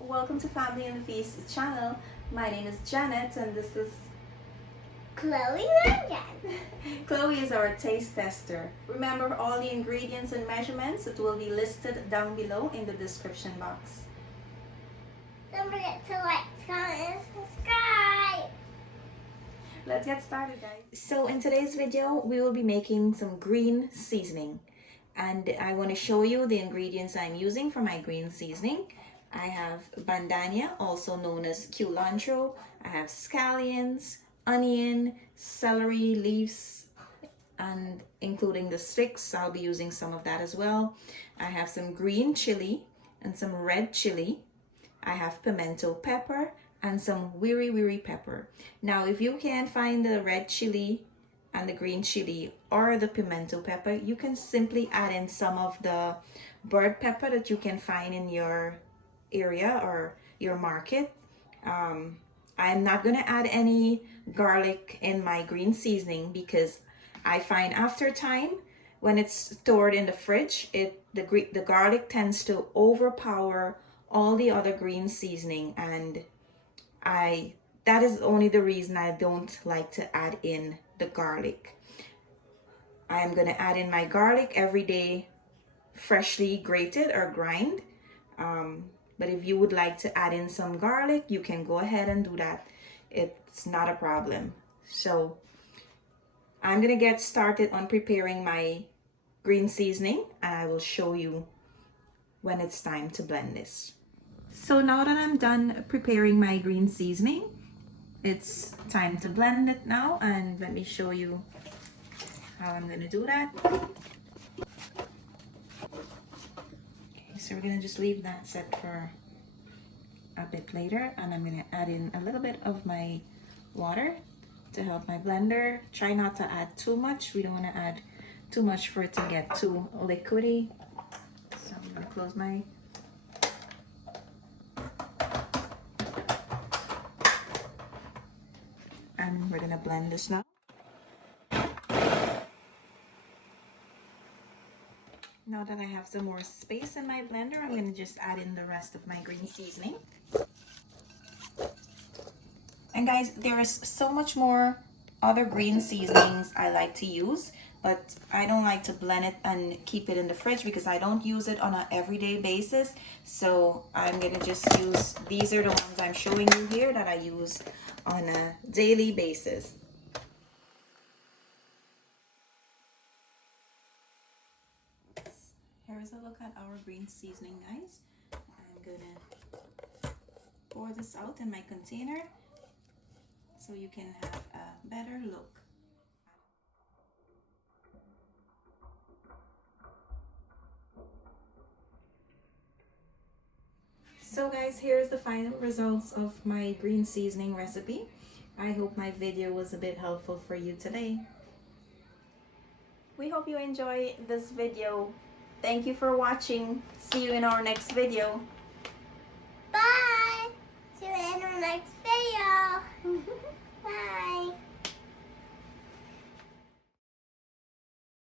welcome to Family and the Feast channel. My name is Janet and this is Chloe again. Chloe is our taste tester. Remember all the ingredients and measurements, it will be listed down below in the description box. Don't forget to like, comment, and subscribe. Let's get started, guys. So in today's video, we will be making some green seasoning. And I want to show you the ingredients I'm using for my green seasoning. I have bandania, also known as cilantro. I have scallions, onion, celery leaves, and including the sticks. I'll be using some of that as well. I have some green chili and some red chili. I have pimento pepper and some Wiri Wiri Pepper. Now, if you can't find the red chili and the green chili or the pimento pepper, you can simply add in some of the bird pepper that you can find in your area or your market. I'm not gonna add any garlic in my green seasoning because I find after time when it's stored in the fridge, the garlic tends to overpower all the other green seasoning, and that is only the reason I don't like to add in the garlic. I am gonna add in my garlic every day, freshly grated or grind. But if you would like to add in some garlic, you can go ahead and do that. It's not a problem. So I'm gonna get started on preparing my green seasoning and I will show you when it's time to blend this. So now that I'm done preparing my green seasoning, it's time to blend it now, and let me show you how I'm gonna do that. So we're gonna just leave that set for a bit later, and I'm gonna add in a little bit of my water to help my blender. Try not to add too much. We don't want to add too much for it to get too liquidy. So I'm gonna close my and we're gonna blend this now. Now that I have some more space in my blender, I'm going to just add in the rest of my green seasoning. And guys, there is so much more other green seasonings I like to use, but I don't like to blend it and keep it in the fridge because I don't use it on an everyday basis. So I'm going to just use, these are the ones I'm showing you here that I use on a daily basis. Here's a look at our green seasoning, guys. I'm gonna pour this out in my container so you can have a better look. So guys, here's the final results of my green seasoning recipe. I hope my video was a bit helpful for you today. We hope you enjoy this video. Thank you for watching. See you in our next video. Bye. See you in our next video. Bye.